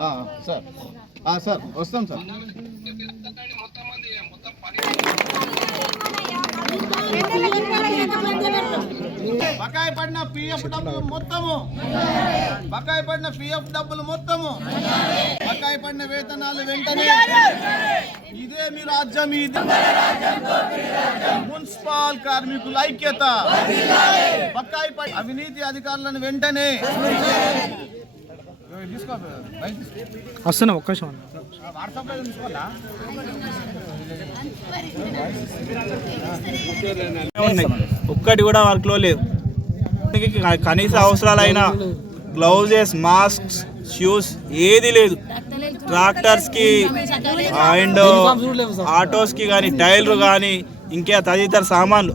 ఆ, సార్. ఆ, సార్ వస్తాం సార్. బకాయి పడిన పిఎఫ్ డబ్బులు మొత్తము. బకాయి పడిన పిఎఫ్ డబ్బులు మొత్తము. బకాయి పడిన వేతనాలు వెంటనే. ఇదే మీ రాజ్యం ఇది మున్సిపల్ కార్మికుల ఐక్యత. బకాయి పడి అవినీతి అధికారులను వెంటనే. తీసుకో బయట తీసుకో. వస్తున్నా ఒక్క వాట్సాప్లో తీసుకోవాలా ఒక్కటి కూడా వర్క్లో లేదు. కనీస అవసరాలైన గ్లౌజెస్ మాస్క్స్ షూస్ ఏది లేదు. ట్రాక్టర్స్కి అండ్ ఆటోస్కి కానీ టైర్లు కానీ ఇంకా తదితర సామాన్లు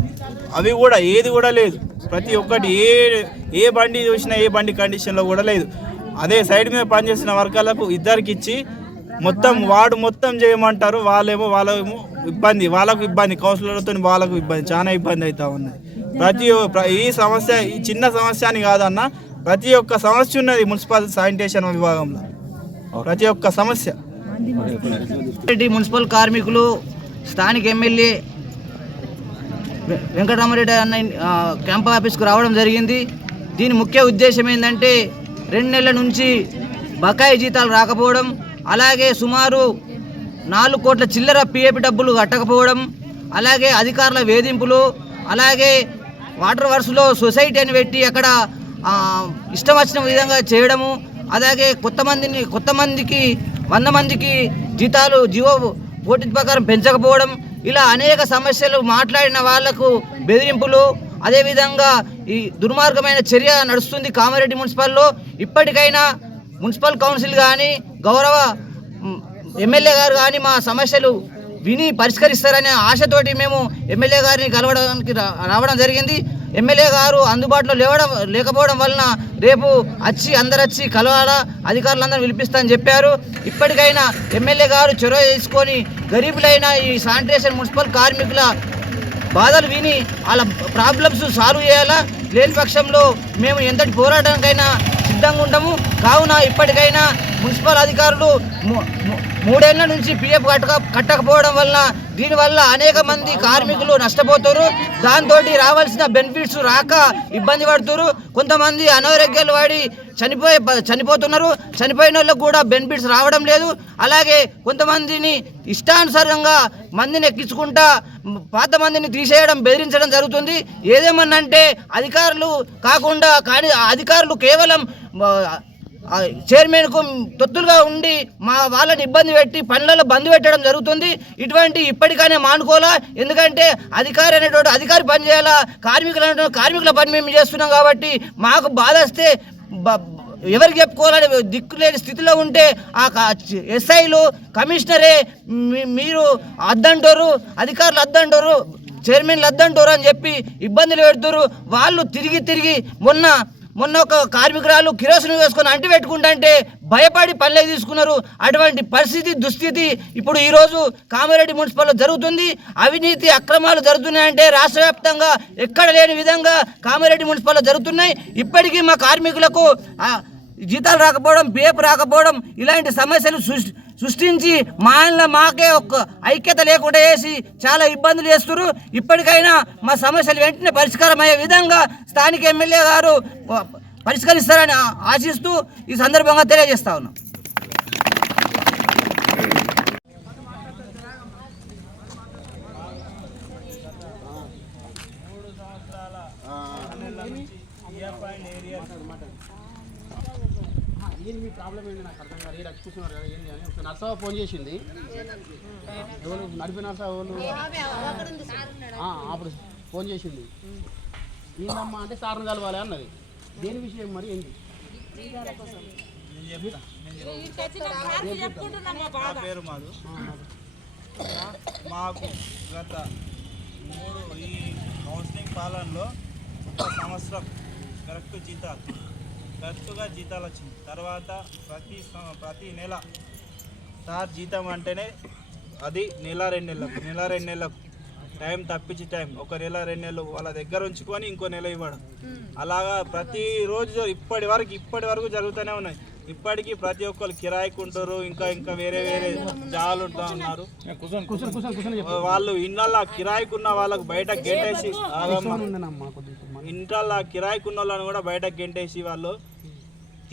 అవి కూడా ఏది కూడా లేదు. ప్రతి ఒక్కటి ఏ ఏ బండి చూసినా ఏ బండి కండిషన్లో కూడా లేదు. అదే సైడ్ మీద పనిచేసిన వర్గాలకు ఇద్దరికి ఇచ్చి మొత్తం వాడు మొత్తం చేయమంటారు వాళ్ళేమో వాళ్ళేమో ఇబ్బంది వాళ్ళకు ఇబ్బంది కౌన్సిలర్లతో వాళ్ళకు ఇబ్బంది చాలా ఇబ్బంది అవుతా ఉన్నది. ప్రతి ఒ- ఈ సమస్య ఈ చిన్న సమస్య అని కాదన్న ప్రతి ఒక్క సమస్య ఉన్నది మున్సిపల్ శానిటేషన్ విభాగంలో. ప్రతి ఒక్క సమస్య. మున్సిపల్ కార్మికులు స్థానిక ఎమ్మెల్యే వెంకటరామరెడ్డి అన్న క్యాంప్ ఆఫీస్కు రావడం జరిగింది. దీని ముఖ్య ఉద్దేశం ఏంటంటే రెండు నెలల నుంచి బకాయి జీతాలు రాకపోవడం అలాగే సుమారు నాలుగు కోట్ల చిల్లర పిఏపి డబ్బులు కట్టకపోవడం అలాగే అధికారుల వేధింపులు అలాగే వాటర్ వర్క్స్లో సొసైటీ అని పెట్టి అక్కడ ఇష్టం వచ్చిన విధంగా చేయడము అలాగే కొత్త మందిని కొత్త మందికి వంద మందికి జీతాలు జీవో పోటీ ప్రకారం పెంచకపోవడం ఇలా అనేక సమస్యలు మాట్లాడిన వాళ్ళకు బెదిరింపులు అదేవిధంగా ఈ దుర్మార్గమైన చర్య నడుస్తుంది కామారెడ్డి మున్సిపల్లో. ఇప్పటికైనా మున్సిపల్ కౌన్సిల్ కానీ గౌరవ ఎమ్మెల్యే గారు కానీ మా సమస్యలు విని పరిష్కరిస్తారనే ఆశతోటి మేము ఎమ్మెల్యే గారిని కలవడానికి రా- రావడం జరిగింది. ఎమ్మెల్యే గారు అందుబాటులో లేవడం లేకపోవడం వలన రేపు వచ్చి అందరు వచ్చి కలవాలా అధికారులందరూ పిలిపిస్తామని చెప్పారు. ఇప్పటికైనా ఎమ్మెల్యే గారు చొరవ తీసుకొని గరీబులైన ఈ శానిటేషన్ మున్సిపల్ కార్మికుల బాధలు విని వాళ్ళ ప్రాబ్లమ్స్ సాల్వ్ చేయాలా? లేని పక్షంలో మేము ఎంతటి పోరాటానికైనా సిద్ధంగా ఉంటాము కావున ఇప్పటికైనా మున్సిపల్ అధికారులు మూడేళ్ళ నుంచి పిఎఫ్ కట్టక కట్టకపోవడం వలన దీనివల్ల అనేక మంది కార్మికులు నష్టపోతారు దాంతో రావాల్సిన బెనిఫిట్స్ రాక ఇబ్బంది పడుతున్నారు. కొంతమంది అనారోగ్యాలు వాడి చనిపోయే చనిపోతున్నారు. చనిపోయిన వాళ్ళకు కూడా బెనిఫిట్స్ రావడం లేదు. అలాగే కొంతమందిని ఇష్టానుసారంగా మందిని ఎక్కించుకుంటా పాత మందిని తీసేయడం బెదిరించడం జరుగుతుంది. ఏదేమన్నంటే అధికారులు కాకుండా కానీ అధికారులు కేవలం చైర్మన్కు తొత్తులుగా ఉండి మా వాళ్ళని ఇబ్బంది పెట్టి పనులలో బంద్ పెట్టడం జరుగుతుంది. ఇటువంటి ఇప్పటికైనా మానుకోవాలా? ఎందుకంటే అధికారి అనేటువంటి అధికారి పని చేయాలా? కార్మికులు అనేటువంటి కార్మికుల పని మేము చేస్తున్నాం కాబట్టి మాకు బాధ వస్తే ఎవరికి చెప్పుకోవాలని దిక్కు లేని స్థితిలో ఉంటే ఆ ఎస్ఐలు కమిషనరే మీ- మీరు అద్దంటారు అధికారులు అద్దంటారు చైర్మన్లు అద్దంటారు అని చెప్పి ఇబ్బందులు పెడుతున్నారు వాళ్ళు తిరిగి తిరిగి మొన్న మొన్న ఒక కార్మికురాలు కిరోసిన్ వేసుకొని అంటి పెట్టుకుంటుంటే భయపడి పనులే తీసుకున్నారు. అటువంటి పరిస్థితి దుస్థితి ఇప్పుడు ఈరోజు కామారెడ్డి మున్సిపల్లో జరుగుతుంది. అవినీతి అక్రమాలు జరుగుతున్నాయంటే రాష్ట్ర వ్యాప్తంగా ఎక్కడ లేని విధంగా కామారెడ్డి మున్సిపల్లో జరుగుతున్నాయి. ఇప్పటికీ మా కార్మికులకు జీతాలు రాకపోవడం పేపు రాకపోవడం ఇలాంటి సమస్యలు సృష్టి సృష్టించి మా ఆయనలో మాకే ఒక ఐక్యత లేకుండా వేసి చాలా ఇబ్బందులు చేస్తున్నారు. ఇప్పటికైనా మా సమస్యలు వెంటనే పరిష్కారం అయ్యే విధంగా స్థానిక ఎమ్మెల్యే గారు పరిష్కరిస్తారని ఆశిస్తూ ఈ సందర్భంగా తెలియజేస్తా ఉన్నాం. ఏంది మీ ప్రాబ్లం ఏంటి నాకు అర్థం కాదు ఈడ కూర్చున్నారు కదా ఏంది అని ఒకసారి నర్సవ ఫోన్ చేసింది. ఎవరు? నడిపి నర్సవ వాళ్ళు ఆ, అప్పుడు ఫోన్ చేసింది. ఏందమ్మా అంటే సార్ని కలవాలి అన్నది. దేని విషయం మరి ఏంది? నా పేరు మాధు. మాకు గత మూడు ఈ కౌన్సిలింగ్ పాలనలో ఒక సంవత్సరం కరెక్ట్ జీతాలు. కరెక్ట్గా జీతాలు వచ్చింది. తర్వాత ప్రతి ప్రతి నెల సార్ జీతం అంటేనే అది నెల రెండు నెలలకు నెల రెండు నెలలకు. టైం తప్పించి టైం ఒక నెల రెండు నెలలు వాళ్ళ దగ్గర ఉంచుకొని ఇంకో నెల ఇవ్వడం. అలాగా ప్రతి రోజు ఇప్పటి వరకు ఇప్పటి వరకు జరుగుతూనే ఉన్నాయి. ఇప్పటికీ ప్రతి ఒక్కరు కిరాయికుంటారు ఇంకా ఇంకా వేరే వేరే జాలు ఉంటా ఉన్నారు. వాళ్ళు ఇళ్ళల్లో కిరాయికున్న వాళ్ళకు బయట గెంటేసి ఆగమ్మ. ఉండనమ్మా కొద్దిగా ఇంట్లో కిరాయికున్న వాళ్ళని కూడా బయటకు గెంటేసి వాళ్ళు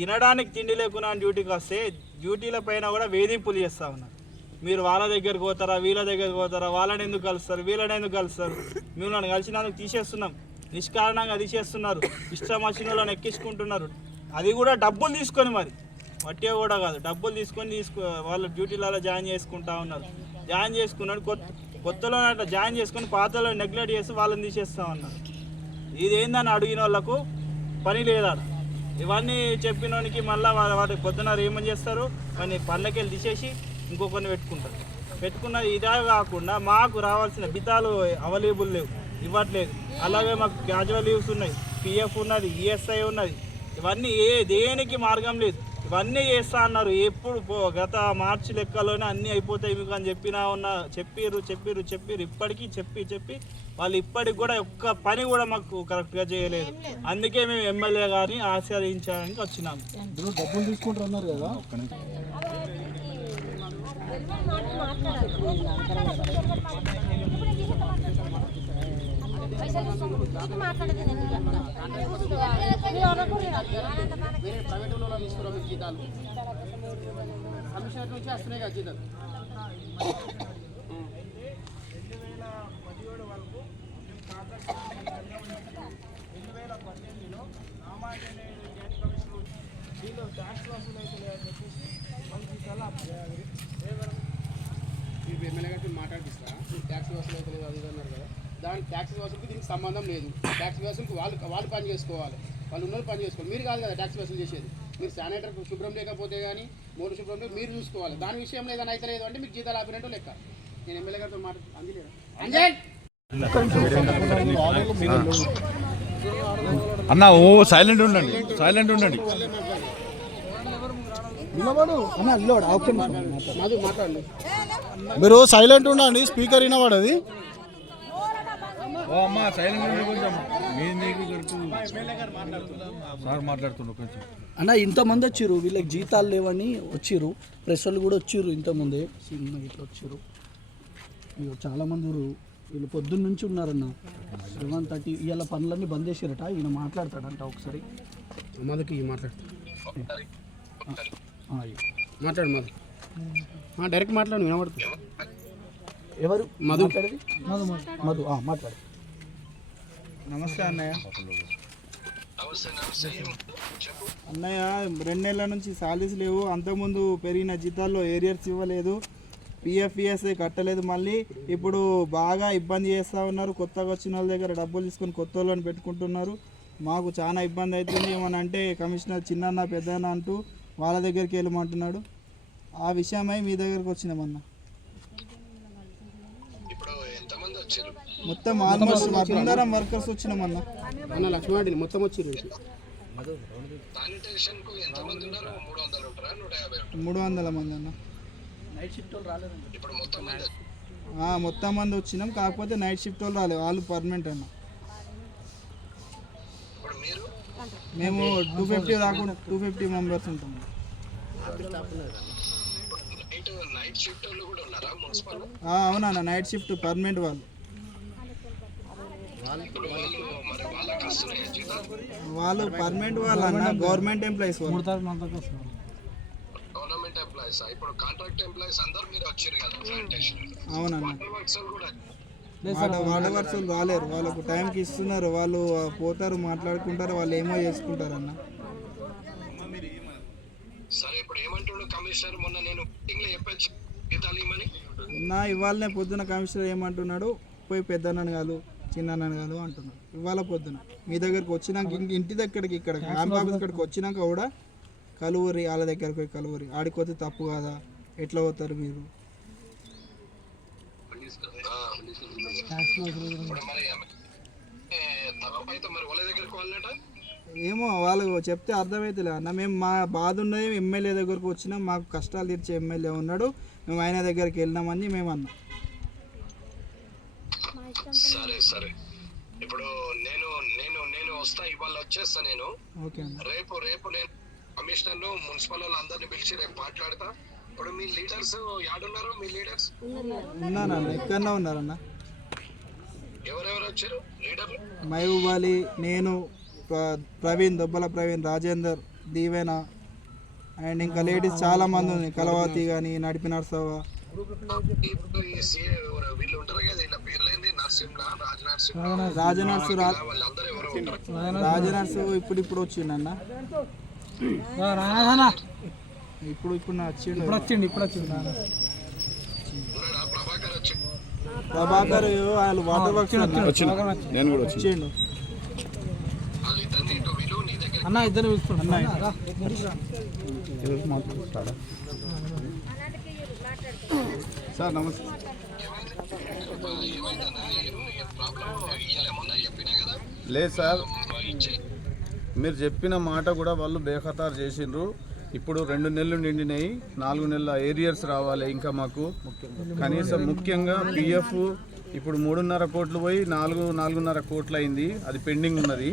తినడానికి తిండి లేకుండా డ్యూటీకి వస్తే డ్యూటీల పైన కూడా వేధింపులు చేస్తూ ఉన్నారు. మీరు వాళ్ళ దగ్గరికి పోతారా వీళ్ళ దగ్గరికి పోతారా వాళ్ళని ఎందుకు కలుస్తారు వీళ్ళని ఎందుకు కలుస్తారు? మేము నన్ను కలిసినందుకు తీసేస్తున్నాం. నిష్కారణంగా తీసేస్తున్నారు. ఇష్టం వచ్చిన వాళ్ళని ఎక్కించుకుంటున్నారు. అది కూడా డబ్బులు తీసుకొని మరి. వట్టే కూడా కాదు డబ్బులు తీసుకొని తీసుకు వాళ్ళు డ్యూటీలలో జాయిన్ చేసుకుంటా ఉన్నారు. జాయిన్ చేసుకున్నాడు కొత్త కొత్తలో అట్లా జాయిన్ చేసుకొని పాతలో నెగ్లెక్ట్ చేసి వాళ్ళని తీసేస్తా ఉన్నారు. ఇది ఏందని అడిగిన వాళ్ళకు పని లేదా ఇవన్నీ చెప్పినోనికి మళ్ళీ వాటి పొద్దున ఏమని చేస్తారు కొన్ని పళ్ళకెళ్ళి తీసేసి ఇంకొకరిని పెట్టుకుంటారు. పెట్టుకున్నది ఇదే కాకుండా మాకు రావాల్సిన బితాలు అవైలబుల్ లేవు ఇవ్వట్లేదు. అలాగే మాకు క్యాజువల్ లీవ్స్ ఉన్నాయి పిఎఫ్ ఉన్నది ఈఎస్ఐ ఉన్నది. ఇవన్నీ ఏ దేనికి మార్గం లేదు. ఇవన్నీ చేస్తా అన్నారు ఎప్పుడు పో- గత మార్చి లెక్కలోనే అన్నీ అయిపోతాయి మీకు అని చెప్పినా ఉన్న చెప్పిర్రు చెప్పిర్రు చెప్పిర్రు ఇప్పటికీ చెప్పి చెప్పి వాళ్ళు ఇప్పటికి కూడా ఒక్క పని కూడా మాకు కరెక్ట్గా చేయలేదు అందుకే మేము ఎమ్మెల్యే గారిని ఆశ్రయించడానికి వచ్చినాము డబ్బులు తీసుకుంటారు అన్నారు కదా వేరే ప్రైవేట్ వాళ్ళు ఇస్తున్నారు మీకు జీతాలు. కమిషనర్ నుంచి వస్తున్నాయి కదా జీతాలు. మీరు ఎమ్మెల్యే గారికి మాట్లాడిస్తా ట్యాక్స్ వసూలు అవుతుంది అది అన్నారు కదా. దానికి ట్యాక్స్ వసూలుకి దీనికి సంబంధం లేదు. ట్యాక్స్ వసూలుకి వాళ్ళు వాళ్ళు పని చేసుకోవాలి. వాళ్ళు ఉన్న పని చేసుకోవాలి. మీరు కాదు కదా ట్యాక్స్ వసూలు చేసేది. మీరు శానిటర్ శుభ్రం లేకపోతే కానీ మూడు శుభ్రం మీరు చూసుకోవాలి. దాని విషయంలో ఏదైనా అయితే లేదు అంటే మీకు జీతాలు ఆపినట్టు లెక్క. నేను ఎమ్మెల్యే గారితో మాట అందిలేదా అంజయ్! అన్న ఓ సైలెంట్ ఉండండి. సైలెంట్ ఉండండి. మీరు సైలెంట్ ఉండండి. స్పీకర్ వినబడది. ఓ అమ్మ సైలెంట్ కొంచెం. మీ నీకు దొరుకు సార్ మాట్లాడుతుండ్రు కొంచెం. అన్న ఇంతమంది వచ్చిర్రు వీళ్ళకి జీతాలు లేవని వచ్చిర్రు. ప్రెస్ వాళ్ళు కూడా వచ్చిర్రు ఇంతమంది. చిన్న ఇట్లా వచ్చిర్రు. ఇగో చాలా మంది ఉర్రు. వీళ్ళు పొద్దున్న నుంచి ఉన్నారన్న. సెవెన్ థర్టీ ఇవాళ పనులన్నీ బంద్ చేసిరట. ఈయన మాట్లాడతాడంట ఒకసారి. మధుకి మాట్లాడు ఆ, ఇగో. మాట్లాడు మధు డైరెక్ట్ మాట్లాడు వినబడుతుంది. ఎవరు? మధు. మధు మధు. ఆ, మాట్లాడు. నమస్తే అన్నయ్య. అన్నయ్య రెండు నెలల నుంచి సాలరీస్ లేవు. అంతకుముందు పెరిగిన జీతాల్లో ఏరియర్స్ ఇవ్వలేదు. పిఎఫ్ఈఎస్ఐ కట్టలేదు మళ్ళీ. ఇప్పుడు బాగా ఇబ్బంది చేస్తూ ఉన్నారు. కొత్తగా వచ్చిన వాళ్ళ దగ్గర డబ్బులు తీసుకొని కొత్త వాళ్ళని పెట్టుకుంటున్నారు. మాకు చాలా ఇబ్బంది అవుతుంది. ఏమని అంటే కమిషనర్ చిన్న పెద్దన్న అంటూ వాళ్ళ దగ్గరికి వెళ్ళమంటున్నాడు. ఆ విషయమై మీ దగ్గరకు వచ్చినామన్నా. మొత్తం ఆల్మోస్ట్ అందరం వర్కర్స్ వచ్చినామన్న. అన్న లక్ష్మణుడిని మొత్తం వచ్చిర్రు మూడు వందల మంది అన్న ఆ, మొత్తం మంది వచ్చినాం. కాకపోతే నైట్ షిఫ్ట్ వాళ్ళు రాలేదు వాళ్ళు పర్మనెంట్ అన్న. మేము టూ ఫిఫ్టీ రాకుండా టూ ఫిఫ్టీ మెంబర్స్ ఉంటాం. ఆ, అవునన్న నైట్ షిఫ్ట్ పర్మనెంట్ వాళ్ళు. వాళ్ళు పర్మనెంట్ వాళ్ళు. అన్న గవర్నమెంట్ ఎంప్లాయీస్ వాళ్ళు గవర్నమెంట్ ఎంప్లాయీస్ ఇప్పుడు కాంట్రాక్ట్ ఎంప్లాయీస్ అందరు మీరు వచ్చారు కదా అవునన్న. కూడా వాళ్ళ వర్షాలు రాలేరు. వాళ్ళకు టైంకి ఇస్తున్నారు. వాళ్ళు పోతారు మాట్లాడుకుంటారు. వాళ్ళు ఏమో చేసుకుంటారు అన్న సరే ఇప్పుడు ఏమంటుండు కమిషనర్? మొన్న నేను మీటింగ్లో చెప్పచ్చు నా ఇవాళనే పొద్దున కమిషనర్ ఏమంటున్నాడు? పోయి పెద్దన్నను కాదు. చిన్నన్నను కాదు అంటున్నాడు ఇవాళ పొద్దున మీ దగ్గరకు వచ్చినాక ఇంటి- ఇంటి దగ్గరికి ఇక్కడ క్యాంప్ ఆఫీస్ ఇక్కడికి వచ్చినాక కూడా కలువరి వాళ్ళ దగ్గరకు పోయి కలువరి. ఆడికి పోతే తప్పు కాదా? ఎట్లా పోతారు మీరు? ఏమో వాళ్ళు చెప్తే అర్థమైతలే అన్న. మేము మా బాధ ఉన్నది ఎమ్మెల్యే దగ్గరకు వచ్చినాం మాకు కష్టాలు తీర్చే ఎమ్మెల్యే ఉన్నాడు మేము ఆయన దగ్గరికి వెళ్ళినామని మేము అన్నాం సరే. ఇప్పుడు నేను నేను నేను వస్తా ఇవాళ వచ్చేస్తా నేను. రేపు రేపు నేను కమిషనర్ మున్సిపల్ వాళ్ళందరినీ పిలిచి రేపు మాట్లాడతా. ఇప్పుడు మీ లీడర్స్ యాడున్నారు? మీ లీడర్స్? ఎక్కడన్నా ఉన్నారన్న. ఎవరెవరు వచ్చారు? లీడర్లు? మహబూబ్ అలీ నేను ప్ర- ప్రవీణ్ దొబ్బల ప్రవీణ్ రాజేందర్ దీవెన అండ్ ఇంకా లేడీస్ చాలా మంది ఉంది. కలవాతి కానీ నడిపి ఎవరు వీళ్ళు ఉంటారు కదా రాజనర్సు రాజనర్సు ఇప్పుడు ఇప్పుడు వచ్చిండన్న? ఇప్పుడు ఇప్పుడు నా వచ్చిండు. ఇప్పుడు వచ్చిండు ఇప్పుడు వచ్చిండు ప్రభాకర్ వాళ్ళు వాటర్ వర్క్స్ నేను కూడా వచ్చి వచ్చిండు. అన్న ఇద్దరు పిలుస్తుండ సార్ నమస్తే. లేదు సార్. మీరు చెప్పిన మాట కూడా వాళ్ళు బేఖతారు చేసిండ్రు. ఇప్పుడు రెండు నెలలు నిండినాయి నాలుగు నెలల ఏరియర్స్ రావాలి ఇంకా మాకు. కనీసం ముఖ్యంగా పిఎఫ్ ఇప్పుడు మూడున్నర కోట్లు పోయి నాలుగు నాలుగున్నర కోట్లు అయింది. అది పెండింగ్ ఉన్నది.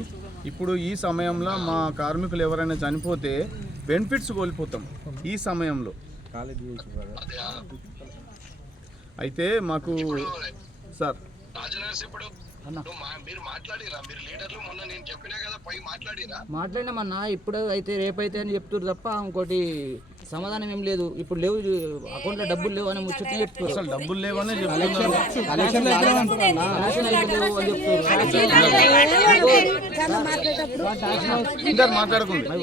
ఇప్పుడు ఈ సమయంలో మా కార్మికులు ఎవరైనా చనిపోతే బెనిఫిట్స్ కోల్పోతాం ఈ సమయంలో. అయితే మాకు సార్. రాజనర్స్ ఇప్పుడు నువ్వు మా- మీరు మాట్లాడిరా మీరు లీడర్లు మొన్న నేను చెప్పినా కదా పోయి మాట్లాడిరా. మాట్లాడినామన్నా ఇప్పుడు అయితే రేపైతే అని చెప్తున్నారు తప్ప ఇంకోటి సమాధానం ఏం లేదు. ఇప్పుడు లేవు అకౌంట్లో డబ్బులు లేవు అని ముచ్చట చెప్తున్నారు అసలు డబ్బులు లేవు అని చెప్తున్నారు. ఇద్దరు మాట్లాడకుండా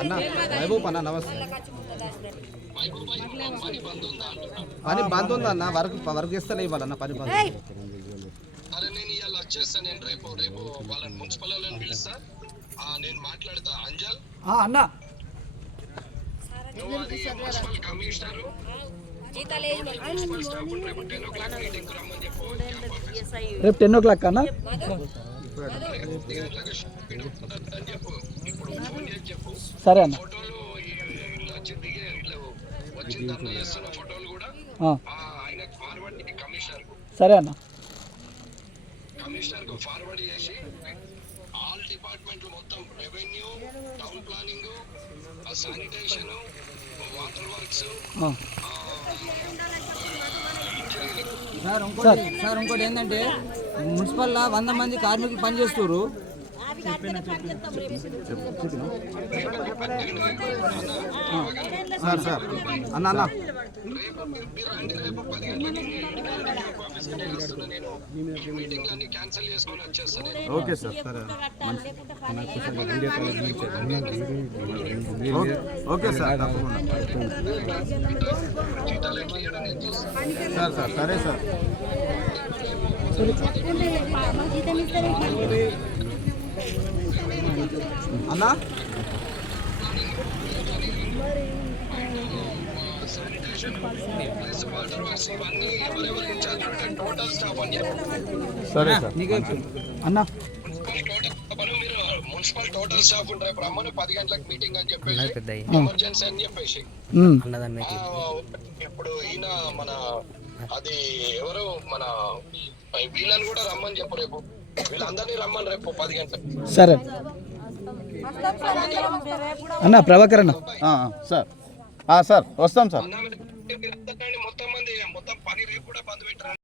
అన్న మహబూబ్ అన్న నమస్తే. పని బంద్ ఉందా అన్న? వర్క్ వర్క్ చేస్తలే ఇవ్వాలన్న పని బంద్. అన్న. కమిషనర్. రేపు టెన్ ఓ క్లాక్ అన్న? సరే అన్న. సరే అన్న. కమిషనర్కు ఫార్వర్డ్ చేసి ఆల్ డిపార్ట్మెంట్లు మొత్తం revenue town planning sanitation water works ఆ, సార్ ఇంకోటి సార్ ఇంకోటి ఏంటంటే మున్సిపల్లో వంద మంది కార్మికులు పనిచేస్తారు సార్ సార్ అన్న అన్న క్యాన్సిల్ ఓకే సార్ సరే. ఓకే సార్ తప్పకుండా. సార్ సార్ సరే సార్. అన్న? సరే సార్ అన్న మున్సిపల్ టోటల్ స్టాఫ్ మీరు మున్సిపల్ టోటల్ స్టాఫ్ ఉంటారు రమ్మని పది గంటలకు మీటింగ్ అని చెప్పేసి. ఎమర్జెన్సీ అని చెప్పేసి ఇప్పుడు ఈయన మన అది ఎవరు? మన వీళ్ళని కూడా రమ్మని చెప్పు రేపు. వీళ్ళందరినీ రమ్మని రేపు పది గంటలకు. సరే. అన్న ప్రభాకర్ అన్న. సార్. ఆ, సార్ వస్తాం సార్. మొత్తం మంది మొత్తం పని రేపు కూడా బంద్ పెట్టారు?